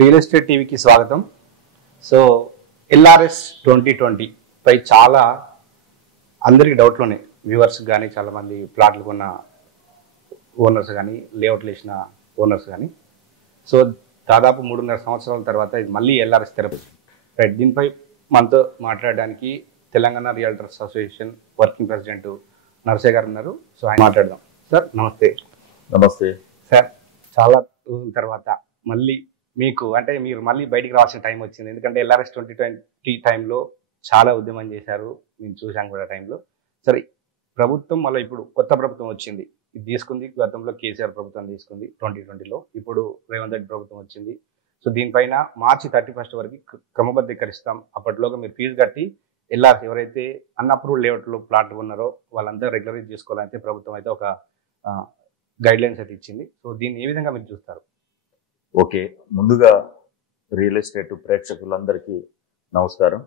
Real estate టీవీకి స్వాగతం. So LRS 2020 పై చాలా అందరికీ డౌట్లు ఉన్నాయి. వ్యూవర్స్ కానీ చాలామంది ప్లాట్లు కొన్న ఓనర్స్ కానీ లేఅవుట్లు వేసిన ఓనర్స్ కానీ. సో దాదాపు 3.5 సంవత్సరాల తర్వాత ఇది మళ్ళీ ఎల్ఆర్ఎస్ తెరపై రైట్. దీనిపై మనతో మాట్లాడడానికి Telangana realtors association working president Narasayya garu ఉన్నారు. సో ఆయన మాట్లాడదాం. సార్ నమస్తే. నమస్తే సార్, చాలా రోజుల తర్వాత మళ్ళీ మీకు అంటే మీరు మళ్ళీ బయటికి రావాల్సిన టైం వచ్చింది. ఎందుకంటే ఎల్ఆర్ఎస్ 2020 టైంలో చాలా ఉద్యమం చేశారు, మేము చూసాం కూడా టైంలో. సరే, ప్రభుత్వం మళ్ళీ ఇప్పుడు కొత్త ప్రభుత్వం వచ్చింది, ఇది తీసుకుంది. గతంలో కేసీఆర్ ప్రభుత్వం తీసుకుంది 2020లో, ఇప్పుడు రేవంత్ రెడ్డి ప్రభుత్వం వచ్చింది. సో దీనిపైన మార్చి 31 వరకు క్రమబద్ధీకరిస్తాం, అప్పట్లోగా మీరు ఫీజు కట్టి ఎల్ఆర్ఎస్ ఎవరైతే అన్అప్రూవ్డ్ లేఅవుట్లో ప్లాట్ ఉన్నారో వాళ్ళందరూ రెగ్యులరైజ్ చేసుకోవాలంటే ప్రభుత్వం అయితే ఒక గైడ్ లైన్స్ అయితే ఇచ్చింది. సో దీన్ని ఏ విధంగా మీరు చూస్తారు? ఓకే, ముందుగా రియల్ ఎస్టేట్ ప్రేక్షకులందరికీ నమస్కారం.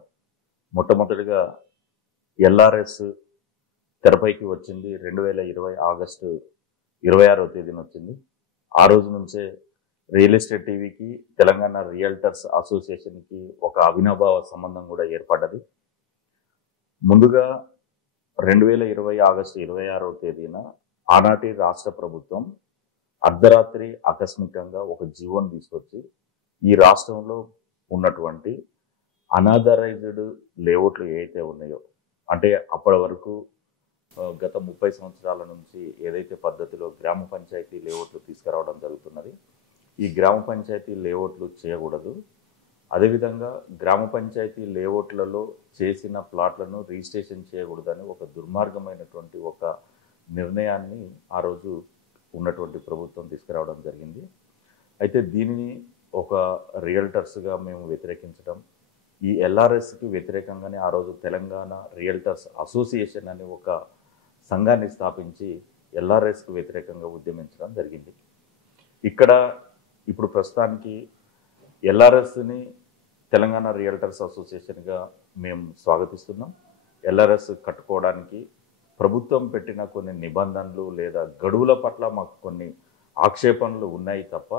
మొట్టమొదటిగా ఎల్ఆర్ఎస్ తెరపైకి వచ్చింది 2020 ఆగస్టు 26వ తేదీన వచ్చింది. ఆ రోజు నుంచే రియల్ ఎస్టేట్ టీవీకి తెలంగాణ రియల్టర్స్ అసోసియేషన్కి ఒక అవినాభావ సంబంధం కూడా ఏర్పడ్డది. ముందుగా 2020 ఆగస్టు 26వ తేదీన ఆనాటి రాష్ట్ర ప్రభుత్వం అర్ధరాత్రి ఆకస్మికంగా ఒక జీవోని తీసుకొచ్చి ఈ రాష్ట్రంలో ఉన్నటువంటి అనాథరైజ్డ్ లేఅవుట్లు ఏవైతే ఉన్నాయో, అంటే అప్పటి వరకు గత 30 సంవత్సరాల నుంచి ఏదైతే పద్ధతిలో గ్రామ పంచాయతీ లేఅవుట్లు తీసుకురావడం జరుగుతున్నది, ఈ గ్రామ పంచాయతీ లేఅవుట్లు చేయకూడదు. అదేవిధంగా గ్రామ పంచాయతీ లేఅవుట్లలో చేసిన ప్లాట్లను రిజిస్ట్రేషన్ చేయకూడదని ఒక దుర్మార్గమైనటువంటి ఒక నిర్ణయాన్ని ఆ రోజు ఉన్నటువంటి ప్రభుత్వం తీసుకురావడం జరిగింది. అయితే దీనిని ఒక రియల్టర్స్గా మేము వ్యతిరేకించడం, ఈ ఎల్ఆర్ఎస్కి వ్యతిరేకంగానే ఆ రోజు తెలంగాణ రియల్టర్స్ అసోసియేషన్ అనే ఒక సంఘాన్ని స్థాపించి ఎల్ఆర్ఎస్కి వ్యతిరేకంగా ఉద్యమించడం జరిగింది. ఇక్కడ ఇప్పుడు ప్రస్తుతానికి ఎల్ఆర్ఎస్ని తెలంగాణ రియల్టర్స్ అసోసియేషన్గా మేము స్వాగతిస్తున్నాం. ఎల్ఆర్ఎస్ కట్టుకోవడానికి ప్రభుత్వం పెట్టిన కొన్ని నిబంధనలు లేదా గడువుల పట్ల మాకు కొన్ని ఆక్షేపణలు ఉన్నాయి తప్ప,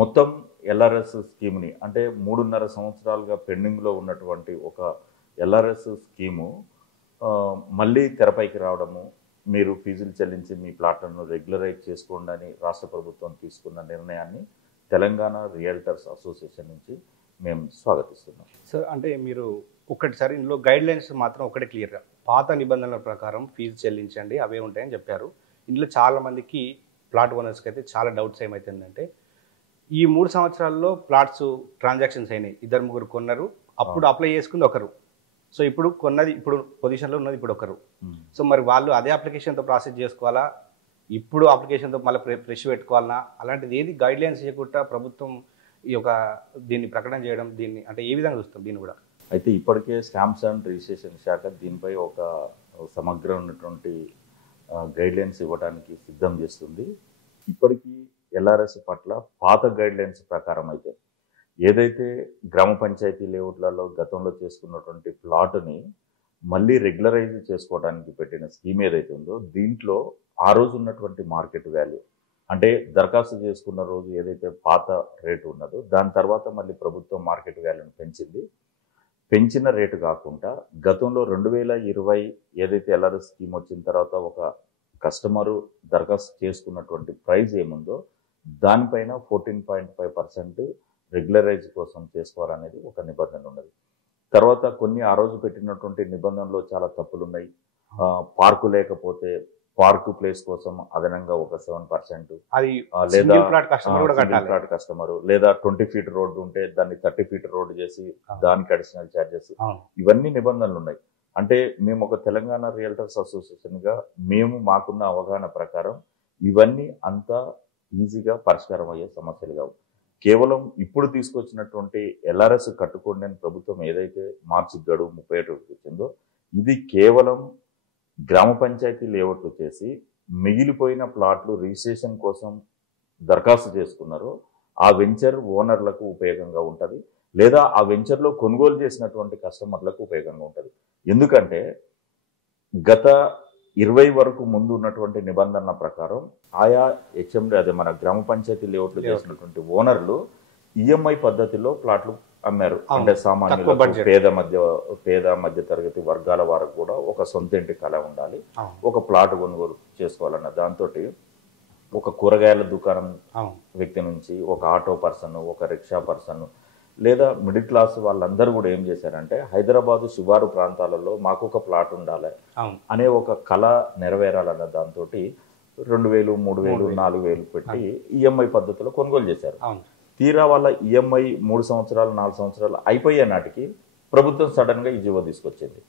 మొత్తం ఎల్ఆర్ఎస్ స్కీమ్ని అంటే 3.5 సంవత్సరాలుగా పెండింగ్లో ఉన్నటువంటి ఒక ఎల్ఆర్ఎస్ స్కీము మళ్ళీ తెరపైకి రావడము, మీరు ఫీజులు చెల్లించి మీ ప్లాట్లను రెగ్యులరైజ్ చేసుకోండి అని రాష్ట్ర ప్రభుత్వం తీసుకున్న నిర్ణయాన్ని తెలంగాణ రియల్టర్స్ అసోసియేషన్ నుంచి మేము స్వాగతిస్తున్నాం. సార్, అంటే మీరు ఒక్కటిసారి ఇందులో గైడ్ లైన్స్ మాత్రం ఒకటే క్లియర్గా పాత నిబంధనల ప్రకారం ఫీజు చెల్లించండి అవే ఉంటాయని చెప్పారు. ఇందులో చాలా మందికి ప్లాట్ ఓనర్స్కి అయితే చాలా డౌట్స్ ఏమవుతుందంటే, ఈ 3 సంవత్సరాల్లో ప్లాట్స్ ట్రాన్సాక్షన్స్ అయినాయి, 2-3 కొన్నారు, అప్పుడు అప్లై చేసుకుంది ఒకరు, సో ఇప్పుడు కొన్నది ఇప్పుడు పొజిషన్లో ఉన్నది ఇప్పుడు ఒకరు. సో మరి వాళ్ళు అదే అప్లికేషన్తో ప్రాసెస్ చేసుకోవాలా, ఇప్పుడు అప్లికేషన్తో మళ్ళీ ఫ్రెష్ పెట్టుకోవాలన్నా, అలాంటిది ఏది గైడ్ లైన్స్ చేయకుండా ప్రభుత్వం ఈ యొక్క దీన్ని ప్రకటన చేయడం, దీన్ని అంటే ఏ విధంగా చూస్తాం దీన్ని కూడా? అయితే ఇప్పటికే స్టాంప్స్ అండ్ రిజిస్ట్రేషన్ శాఖ దీనిపై ఒక సమగ్రమైనటువంటి గైడ్లైన్స్ ఇవ్వడానికి సిద్ధం చేస్తుంది. ఇప్పటికీ ఎల్ఆర్ఎస్ పట్ల పాత గైడ్లైన్స్ ప్రకారం అయితే ఏదైతే గ్రామ పంచాయతీ లేఅవుట్లలో గతంలో చేసుకున్నటువంటి ప్లాట్ని మళ్ళీ రెగ్యులరైజ్ చేసుకోవడానికి పెట్టిన స్కీమ్ ఏదైతే ఉందో, దీంట్లో ఆ రోజు ఉన్నటువంటి మార్కెట్ వాల్యూ అంటే దరఖాస్తు చేసుకున్న రోజు ఏదైతే పాత రేటు ఉన్నదో దాని తర్వాత మళ్ళీ ప్రభుత్వం మార్కెట్ వాల్యూని పెంచింది. పెంచిన రేటు కాకుండా గతంలో 2020 ఏదైతే ఎల్ఆర్ఎస్ స్కీమ్ వచ్చిన తర్వాత ఒక కస్టమరు దరఖాస్తు చేసుకున్నటువంటి ప్రైస్ ఏముందో దానిపైన 14.5% రెగ్యులరైజ్ కోసం చేసుకోవాలనేది ఒక నిబంధన ఉన్నది. తర్వాత కొన్ని ఆ రోజు పెట్టినటువంటి నిబంధనలో చాలా తప్పులు ఉన్నాయి. పార్కు లేకపోతే పార్కు ప్లేస్ కోసం అదనంగా ఒక 7%, లేదా ప్లాట్ కస్టమరు లేదా 20 ఫీట్ రోడ్డు ఉంటే దాన్ని 30 ఫీట్ రోడ్డు చేసి దానికి అడిషనల్ ఛార్జెస్, ఇవన్నీ నిబంధనలు ఉన్నాయి. అంటే మేము ఒక తెలంగాణ రియల్టర్స్ అసోసియేషన్గా మేము మాకున్న అవగాహన ప్రకారం ఇవన్నీ అంతా ఈజీగా పరిష్కారం అయ్యే సమస్యలు కావు. కేవలం ఇప్పుడు తీసుకొచ్చినటువంటి ఎల్ఆర్ఎస్ కట్టుకోండి అని ప్రభుత్వం ఏదైతే మార్చి గడువు 31 ఇచ్చిందో, ఇది కేవలం గ్రామ పంచాయతీ లేఅవుట్లు చేసి మిగిలిపోయిన ప్లాట్లు రిజిస్ట్రేషన్ కోసం దరఖాస్తు చేసుకున్నారో ఆ వెంచర్ ఓనర్లకు ఉపయోగంగా ఉంటుంది, లేదా ఆ వెంచర్లో కొనుగోలు చేసినటువంటి కస్టమర్లకు ఉపయోగంగా ఉంటుంది. ఎందుకంటే గత 20 వరకు ముందు ఉన్నటువంటి నిబంధనల ప్రకారం ఆయా హెచ్ఎండి అదే మన గ్రామ పంచాయతీ లేఅవుట్లు చేసినటువంటి ఓనర్లు ఈఎంఐ పద్ధతిలో ప్లాట్లు అమ్మారు. అవును. అంటే తక్కువ సామాన్యులకు, budget. పేద మధ్య తరగతి వర్గాల వారికి కూడా ఒక సొంత ఇంటి కళ ఉండాలి, అవును. ఒక ప్లాట్ కొనుగోలు చేసుకోవాలన్న దాంతో ఒక కూరగాయల దుకాణం అవును. వ్యక్తి నుంచి ఒక ఆటో పర్సన్, ఒక రిక్షా పర్సన్, లేదా మిడిల్ క్లాస్ వాళ్ళందరూ కూడా ఏం చేశారంటే హైదరాబాదు శివారు ప్రాంతాలలో మాకు ఒక ప్లాట్ ఉండాలి అవును. అనే ఒక కళ నెరవేరాలన్న దాంతో 2,000, 3,000, 4,000 పెట్టి ఈఎంఐ పద్ధతిలో కొనుగోలు చేశారు. అవును. తీరా వాళ్ళ ఈఎంఐ 3 సంవత్సరాలు 4 సంవత్సరాలు అయిపోయే నాటికి ప్రభుత్వం సడన్గా ఈ జీవో తీసుకొచ్చింది.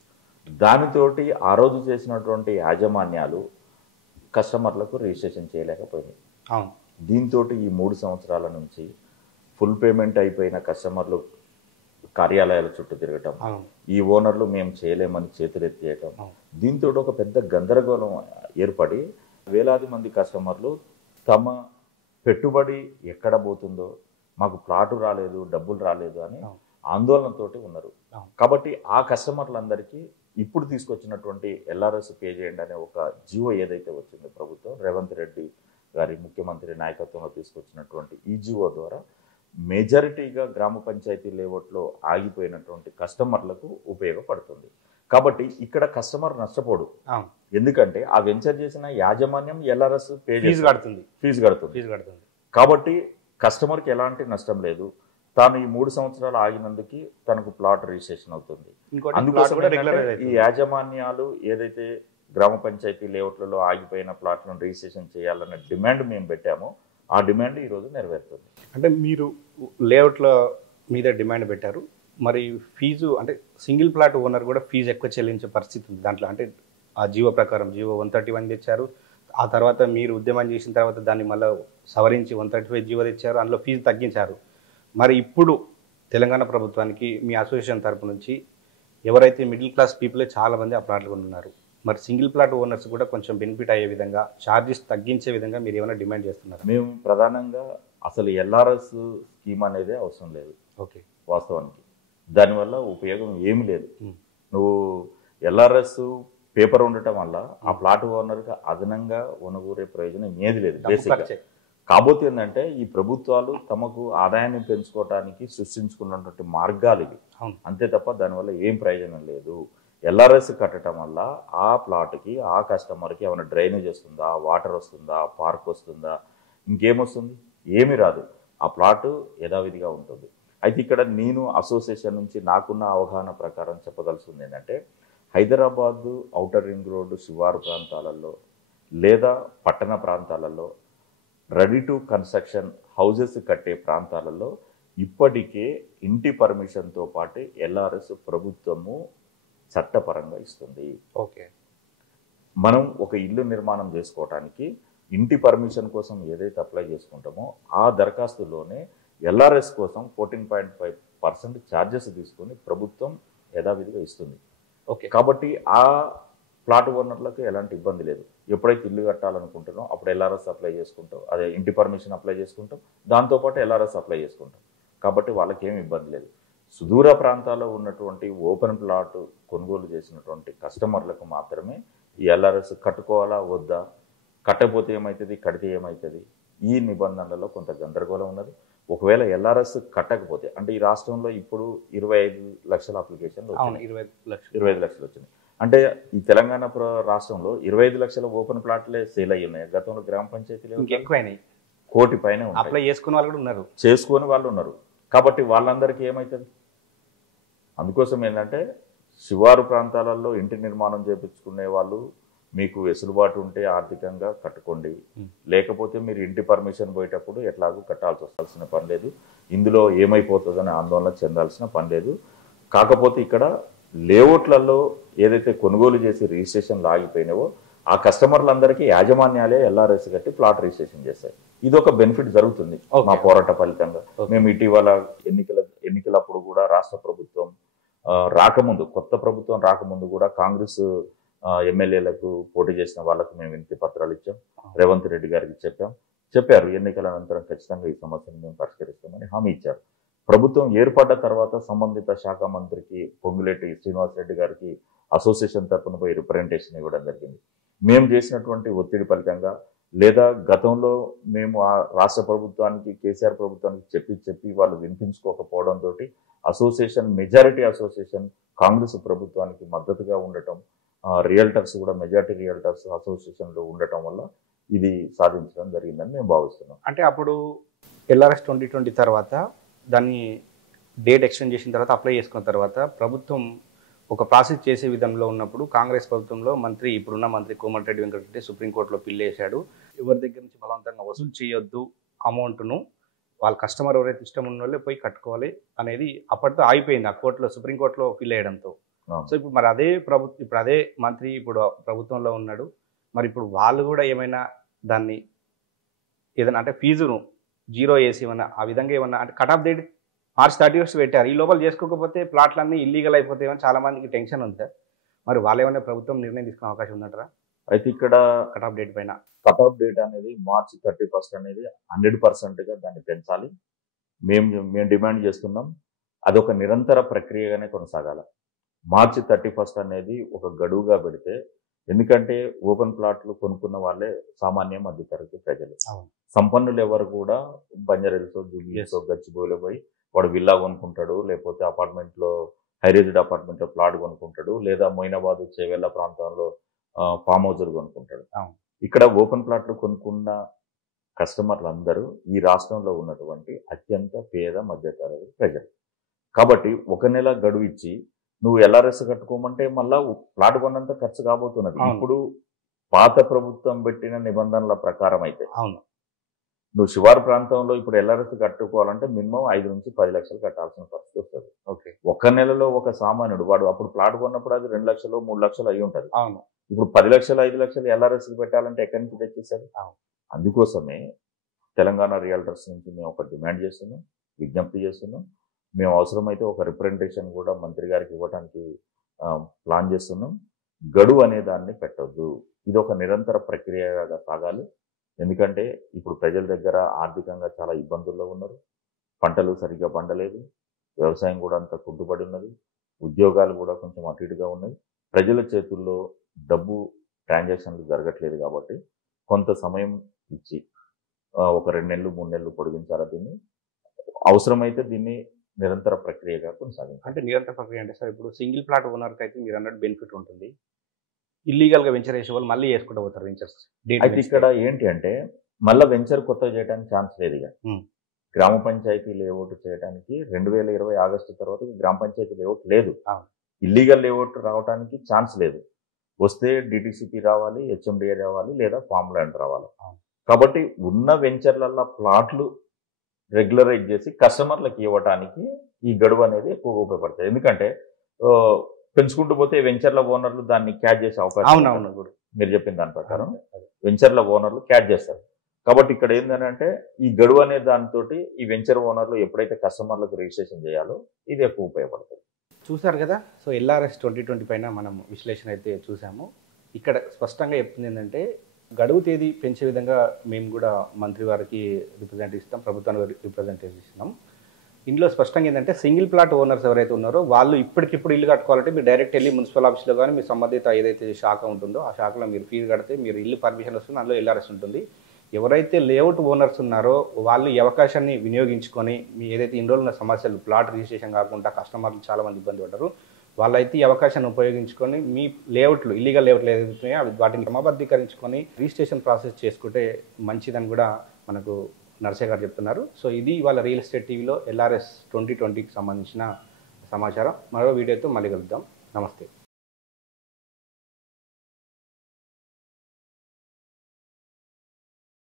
దానితోటి ఆ రోజు చేసినటువంటి యాజమాన్యాలు కస్టమర్లకు రిజిస్ట్రేషన్ చేయలేకపోయింది. అవును. దీంతో ఈ 3 సంవత్సరాల నుంచి ఫుల్ పేమెంట్ అయిపోయిన కస్టమర్లు కార్యాలయాల చుట్టూ తిరగటం, అవును. ఈ ఓనర్లు మేము చేయలేమని చేతులు ఎత్తేయటం, అవును. దీంతో ఒక పెద్ద గందరగోళం ఏర్పడి వేలాది మంది కస్టమర్లు తమ పెట్టుబడి ఎక్కడ పోతుందో, మాకు ప్లాటు రాలేదు, డబ్బులు రాలేదు అని ఆందోళనతో ఉన్నారు. కాబట్టి ఆ కస్టమర్లందరికీ ఇప్పుడు తీసుకొచ్చినటువంటి ఎల్ఆర్ఎస్ పే చేయండి అనే ఒక జీవో ఏదైతే వచ్చిందో ప్రభుత్వం రేవంత్ రెడ్డి గారి ముఖ్యమంత్రి నాయకత్వంలో తీసుకొచ్చినటువంటి ఈ జీవో ద్వారా మెజారిటీగా గ్రామ పంచాయతీ లేఅవుట్లో ఆగిపోయినటువంటి కస్టమర్లకు ఉపయోగపడుతుంది. కాబట్టి ఇక్కడ కస్టమర్ నష్టపోడు. ఎందుకంటే ఆ వెంచర్ చేసిన యాజమాన్యం ఎల్ఆర్ఎస్ ఫీజు కడుతుంది. కాబట్టి కస్టమర్కి ఎలాంటి నష్టం లేదు. తాను ఈ 3 సంవత్సరాలు ఆగినందుకు తనకు ప్లాట్ రిజిస్ట్రేషన్ అవుతుంది. అందుకోసం ఈ యాజమాన్యాలు ఏదైతే గ్రామ పంచాయతీ లేఅవుట్లలో ఆగిపోయిన ప్లాట్లను రిజిస్ట్రేషన్ చేయాలన్న డిమాండ్ మేము పెట్టామో ఆ డిమాండ్ ఈరోజు నెరవేరుతుంది. అంటే మీరు లేఅవుట్ల మీద డిమాండ్ పెట్టారు, మరి ఫీజు అంటే సింగిల్ ప్లాట్ ఓనర్ కూడా ఫీజు ఎక్కువ చెల్లించే పరిస్థితి ఉంది దాంట్లో. అంటే ఆ జీవో ప్రకారం జీవో 131 తెచ్చారు, ఆ తర్వాత మీరు ఉద్యమం చేసిన తర్వాత దాన్ని మళ్ళీ సవరించి 135 జీవో తెచ్చారు, అందులో ఫీజు తగ్గించారు. మరి ఇప్పుడు తెలంగాణ ప్రభుత్వానికి మీ అసోసియేషన్ తరపు నుంచి ఎవరైతే మిడిల్ క్లాస్ పీపులే చాలామంది ఆ ప్లాట్లు కొనున్నారు, మరి సింగిల్ ప్లాట్ ఓనర్స్ కూడా కొంచెం బెనిఫిట్ అయ్యే విధంగా ఛార్జెస్ తగ్గించే విధంగా మీరు ఏమైనా డిమాండ్ చేస్తున్నారు? మేము ప్రధానంగా అసలు ఎల్ఆర్ఎస్ స్కీమ్ అనేది అవసరం లేదు. ఓకే. వాస్తవానికి దానివల్ల ఉపయోగం ఏమి లేదు. నువ్వు ఎల్ఆర్ఎస్ పేపర్ ఉండటం వల్ల ఆ ప్లాట్ ఓనర్గా అదనంగా కొనుగోరే ప్రయోజనం ఏది లేదు బేసిక్గా. కాబోతే ఏంటంటే ఈ ప్రభుత్వాలు తమకు ఆదాయాన్ని పెంచుకోవడానికి సృష్టించుకున్నటువంటి మార్గాలు ఇవి, అంతే తప్ప దానివల్ల ఏం ప్రయోజనం లేదు. ఎల్ఆర్ఎస్ కట్టడం వల్ల ఆ ప్లాట్కి ఆ కస్టమర్కి ఏమైనా డ్రైనేజ్ వస్తుందా, వాటర్ వస్తుందా, పార్క్ వస్తుందా, ఇంకేమొస్తుంది? ఏమీ రాదు. ఆ ప్లాట్ యథావిధిగా ఉంటుంది. అయితే ఇక్కడ నేను అసోసియేషన్ నుంచి నాకున్న అవగాహన ప్రకారం చెప్పదలుచుకుంది ఏంటంటే హైదరాబాదు ఔటర్ రింగ్ రోడ్డు శివారు ప్రాంతాలలో లేదా పట్టణ ప్రాంతాలలో రెడీ టు కన్స్ట్రక్షన్ హౌజెస్ కట్టే ప్రాంతాలలో ఇప్పటికే ఇంటి పర్మిషన్తో పాటు ఎల్ఆర్ఎస్ ప్రభుత్వము చట్టపరంగా ఇస్తుంది. ఓకే. మనం ఒక ఇల్లు నిర్మాణం చేసుకోవడానికి ఇంటి పర్మిషన్ కోసం ఏదైతే అప్లై చేసుకుంటామో ఆ దరఖాస్తులోనే ఎల్ఆర్ఎస్ కోసం 14.5% ఛార్జెస్ తీసుకొని ప్రభుత్వం యథావిధిగా ఇస్తుంది. ఓకే. కాబట్టి ఆ ప్లాట్ ఓనర్లకు ఎలాంటి ఇబ్బంది లేదు. ఎప్పుడైతే ఇల్లు కట్టాలనుకుంటున్నాం అప్పుడు ఎల్ఆర్ఎస్ అప్లై చేసుకుంటాం, అదే ఇంటి పర్మిషన్ అప్లై చేసుకుంటాం, దాంతోపాటు ఎల్ఆర్ఎస్ అప్లై చేసుకుంటాం. కాబట్టి వాళ్ళకి ఏమి ఇబ్బంది లేదు. సుదూర ప్రాంతాల్లో ఉన్నటువంటి ఓపెన్ ప్లాట్ కొనుగోలు చేసినటువంటి కస్టమర్లకు మాత్రమే ఈ ఎల్ఆర్ఎస్ కట్టుకోవాలా వద్దా, కట్టకపోతే ఏమవుతుంది, కడితే ఏమవుతుంది, ఈ నిబంధనలలో కొంత గందరగోళం ఉన్నది. ఒకవేళ ఎల్ఆర్ఎస్ కట్టకపోతే అంటే ఈ రాష్ట్రంలో ఇప్పుడు 25 లక్షల అప్లికేషన్లు వచ్చినాయి, 25 లక్షలు వచ్చినాయి. అంటే ఈ తెలంగాణ రాష్ట్రంలో 25 లక్షల ఓపెన్ ప్లాట్లే సేల్ అయ్యి ఉన్నాయి. గతంలో గ్రామ పంచాయతీలు ఎక్కువైనాయి, 1 కోటి పైన అప్లై చేసుకునే వాళ్ళు కూడా ఉన్నారు, చేసుకుని వాళ్ళు ఉన్నారు. కాబట్టి వాళ్ళందరికీ ఏమవుతుంది? అందుకోసం ఏంటంటే శివారు ప్రాంతాలలో ఇంటి నిర్మాణం చేయించుకునే వాళ్ళు మీకు వెసులుబాటు ఉంటే ఆర్థికంగా కట్టుకోండి, లేకపోతే మీరు ఇంటి పర్మిషన్ పోయేటప్పుడు ఎట్లాగూ కట్టాల్సి వస్తాల్సిన పని లేదు. ఇందులో ఏమైపోతుందని ఆందోళన చెందాల్సిన పని లేదు. కాకపోతే ఇక్కడ లేఅవుట్లలో ఏదైతే కొనుగోలు చేసి రిజిస్ట్రేషన్లు ఆగిపోయినావో ఆ కస్టమర్లందరికీ యాజమాన్యాలే ఎల్ఆర్ఎస్ కట్టి ప్లాట్ రిజిస్ట్రేషన్ చేస్తాయి. ఇది ఒక బెనిఫిట్ జరుగుతుంది మా పోరాట ఫలితంగా. మేము ఇటీవల ఎన్నికలప్పుడు కూడా రాష్ట్ర ప్రభుత్వం రాకముందు, కొత్త ప్రభుత్వం రాకముందు కూడా కాంగ్రెస్ ఎమ్మెల్యేలకు పోటీ చేసిన వాళ్ళకు మేము వినతి పత్రాలు ఇచ్చాం, రేవంత్ రెడ్డి గారికి చెప్పారు ఎన్నికల అనంతరం ఖచ్చితంగా ఈ సమస్యను మేము పరిష్కరిస్తామని హామీ ఇచ్చారు. ప్రభుత్వం ఏర్పడ్డ తర్వాత సంబంధిత శాఖ మంత్రికి పొంగులేటి శ్రీనివాసరెడ్డి గారికి అసోసియేషన్ తరఫున పోయి రిప్రజెంటేషన్ ఇవ్వడం జరిగింది. మేము చేసినటువంటి ఒత్తిడి ఫలితంగా లేదా గతంలో మేము ఆ రాష్ట్ర ప్రభుత్వానికి కేసీఆర్ ప్రభుత్వానికి చెప్పి వాళ్ళు వినిపించుకోకపోవడంతో అసోసియేషన్ మెజారిటీ అసోసియేషన్ కాంగ్రెస్ ప్రభుత్వానికి మద్దతుగా ఉండటం, రియల్టర్స్ కూడా మెజారిటీ రియల్టర్స్ అసోసియేషన్లో ఉండటం వల్ల ఇది సాధించడం జరిగిందని మేము భావిస్తున్నాం. అంటే అప్పుడు ఎల్ఆర్ఎస్ 2020 తర్వాత దాన్ని డేట్ ఎక్స్టెండ్ చేసిన తర్వాత అప్లై చేసుకున్న తర్వాత ప్రభుత్వం ఒక ప్రాసెస్ చేసే విధంలో ఉన్నప్పుడు కాంగ్రెస్ ప్రభుత్వంలో ఇప్పుడున్న మంత్రి కోమటిరెడ్డి వెంకటరెడ్డి సుప్రీంకోర్టులో పిల్లు వేశాడు. ఎవరి దగ్గర నుంచి బలవంతంగా వసూలు చేయొద్దు అమౌంట్ను, వాళ్ళ కస్టమర్ ఎవరైతే ఇష్టం ఉన్న వాళ్ళే పోయి కట్టుకోవాలి అనేది అప్పటితో ఆగిపోయింది ఆ కోర్టులో, సుప్రీంకోర్టులో పిల్లు వేయడంతో. సో ఇప్పుడు మరి అదే మంత్రి ఇప్పుడు ప్రభుత్వంలో ఉన్నాడు. మరి ఇప్పుడు వాళ్ళు కూడా ఏమైనా దాన్ని ఏదైనా అంటే ఫీజును 0 వేసి ఏమన్నా ఆ విధంగా ఏమన్నా అంటే కట్ ఆఫ్ డేట్ March 31 పెట్టారు. ఈ లోపల చేసుకోకపోతే ప్లాట్లన్నీ ఇల్లీగల్ అయిపోతాయని చాలా మందికి టెన్షన్ ఉంది సార్. మరి వాళ్ళు ఏమైనా ప్రభుత్వం నిర్ణయం తీసుకునే అవకాశం ఉందంటారా? అయితే ఇక్కడ కట్ ఆఫ్ డేట్ పైన కట్ ఆఫ్ డేట్ అనేది March 31 అనేది 100%గా దాన్ని పెంచాలి. మేము డిమాండ్ చేస్తున్నాం. అదొక నిరంతర ప్రక్రియగానే కొనసాగాలి. March 31 అనేది ఒక గడువుగా పెడితే, ఎందుకంటే ఓపెన్ ప్లాట్లు కొనుక్కున్న వాళ్ళే సామాన్య మధ్యతరగతి ప్రజలు. సంపన్నులు ఎవరు కూడా బంజారాహిల్స్, జూబ్లీహిల్స్, గచ్చిబౌలిలో పోయి వాడు విల్లా కొనుక్కుంటాడు, లేకపోతే అపార్ట్మెంట్లో హైరేజ్డ్ అపార్ట్మెంట్లో ప్లాట్ కొనుక్కుంటాడు, లేదా మొయినాబాద్ చేవెళ్ళ ప్రాంతంలో ఫామ్ హౌజులు కొనుక్కుంటాడు. ఇక్కడ ఓపెన్ ప్లాట్లు కొనుక్కున్న కస్టమర్లు అందరూ ఈ రాష్ట్రంలో ఉన్నటువంటి అత్యంత పేద మధ్యతరగతి ప్రజలు. కాబట్టి 1 నెల గడువు ఇచ్చి నువ్వు ఎల్ఆర్ఎస్ కట్టుకోమంటే మళ్ళా ప్లాట్ కొన్నంత ఖర్చు కాబోతున్నది. ఇప్పుడు పాత ప్రభుత్వం పెట్టిన నిబంధనల ప్రకారం అయితే నువ్వు శివారు ప్రాంతంలో ఇప్పుడు ఎల్ఆర్ఎస్ కట్టుకోవాలంటే మినిమం 5 నుంచి 10 లక్షలు కట్టాల్సిన పరిస్థితి వస్తుంది. 1 నెలలో ఒక సామాన్యుడు వాడు అప్పుడు ప్లాట్ కొన్నప్పుడు అది 2 లక్షలు 3 లక్షలు అయి ఉంటుంది. ఇప్పుడు 10 లక్షలు 5 లక్షలు ఎల్ఆర్ఎస్ పెట్టాలంటే ఎక్కడి నుంచి తెచ్చేసారు? అందుకోసమే తెలంగాణ రియల్టర్స్ నుంచి మేము ఒక డిమాండ్ చేస్తున్నాం, విజ్ఞప్తి చేస్తున్నాం. మేము అవసరమైతే ఒక రిప్రజెంటేషన్ కూడా మంత్రి గారికి ఇవ్వడానికి ప్లాన్ చేస్తున్నాం. గడువు అనే దాన్ని పెట్టొద్దు. ఇది ఒక నిరంతర ప్రక్రియగా సాగాలి. ఎందుకంటే ఇప్పుడు ప్రజల దగ్గర ఆర్థికంగా చాలా ఇబ్బందుల్లో ఉన్నారు. పంటలు సరిగ్గా పండలేదు, వ్యవసాయం కూడా అంత కుంటుపడి ఉన్నది, ఉద్యోగాలు కూడా కొంచెం అటు ఇటుగా ఉన్నాయి. ప్రజల చేతుల్లో డబ్బు ట్రాన్సాక్షన్లు జరగట్లేదు. కాబట్టి కొంత సమయం ఇచ్చి ఒక 2 నెలలు 3 నెలలు పొడిగించాలి. దీన్ని అవసరమైతే దీన్ని నిరంతర ప్రక్రియగా కొనసాగించాలి. అంటే నిరంతర ప్రక్రియ అంటే సార్ ఇప్పుడు సింగిల్ ప్లాట్ ఓనర్కి అయితే మీరు అన్నట్టు బెనిఫిట్ ఉంటుంది. ఇల్లీగల్గా వెంచర్ వేసే వాళ్ళు మళ్ళీ వేసుకుంటూ పోతారు వెంచర్స్. అయితే ఇక్కడ ఏంటి అంటే మళ్ళీ వెంచర్ కొత్తగా చేయడానికి ఛాన్స్ లేదు. ఇక గ్రామ పంచాయతీ లేఅవుట్ చేయడానికి 2020 ఆగస్టు తర్వాత గ్రామ పంచాయతీ లేఅవుట్ లేదు. ఇల్లీగల్ లేఅవుట్ రావడానికి ఛాన్స్ లేదు. వస్తే డిటిసిపి రావాలి, హెచ్ఎండిఏ రావాలి, లేదా ఫామ్ ల్యాండ్ రావాలి. కాబట్టి ఉన్న వెంచర్లలో ప్లాట్లు రెగ్యులరైజ్ చేసి కస్టమర్లకు ఇవ్వడానికి ఈ గడువు అనేది ఎక్కువగా ఉపయోగపడుతుంది. ఎందుకంటే పెంచుకుంటూ పోతే వెంచర్ల ఓనర్లు దాన్ని క్యాచ్ చేసే అవకాశం మీరు చెప్పిన దాని ప్రకారం వెంచర్ల ఓనర్లు క్యాచ్ చేస్తారు. కాబట్టి ఇక్కడ ఏంటంటే ఈ గడువు అనే దానితో ఈ వెంచర్ ఓనర్లు ఎప్పుడైతే కస్టమర్లకు రిజిస్ట్రేషన్ చేయాలో ఇది ఎక్కువ ఉపయోగపడుతుంది. చూసారు కదా. సో ఎల్ఆర్ఎస్ 2020 పైన మనం విశ్లేషణ అయితే చూసాము. ఇక్కడ స్పష్టంగా చెప్తుంది ఏంటంటే గడువు తేదీ పెంచే విధంగా మేము కూడా మంత్రి వారికి రిప్రజెంట్ ఇస్తాం, ప్రభుత్వానికి రిప్రజెంటేషన్ ఇస్తున్నాం. ఇందులో స్పష్టంగా ఏంటంటే సింగిల్ ప్లాట్ ఓనర్స్ ఎవరైతే ఉన్నారో వాళ్ళు ఇప్పటికిప్పుడు ఇల్లు కట్టుకోవాలంటే మీరు డైరెక్ట్ వెళ్ళి మున్సిపల్ ఆఫీస్లో కానీ మీ సంబంధిత ఏదైతే శాఖ ఉంటుందో ఆ శాఖలో మీరు ఫీజు కడితే మీరు ఇల్లు పర్మిషన్ వస్తుంది, అందులో ఎల్ఆర్ఎస్ ఉంటుంది. ఎవరైతే లేఅవుట్ ఓనర్స్ ఉన్నారో వాళ్ళు ఈ అవకాశాన్ని వినియోగించుకొని మీ ఏదైతే ఇన్ని రోజుల సమస్యలు ప్లాట్ రిజిస్ట్రేషన్ కాకుండా కస్టమర్లు చాలామంది ఇబ్బంది పడ్డారు, వాళ్ళైతే ఈ అవకాశాన్ని ఉపయోగించుకొని మీ లేఅవుట్లు ఇల్లీగల్ లేఅవుట్లు ఏదైతున్నాయో అవి వాటిని క్రమబద్ధీకరించుకొని రిజిస్ట్రేషన్ ప్రాసెస్ చేసుకుంటే మంచిదని కూడా మనకు నర్సయ్య గారు చెప్తున్నారు. సో ఇది ఇవాళ రియల్ ఎస్టేట్ టీవీలో ఎల్ఆర్ఎస్ 2020కి సంబంధించిన సమాచారం. మరో వీడియోతో మళ్ళీ కలుద్దాం. నమస్తే.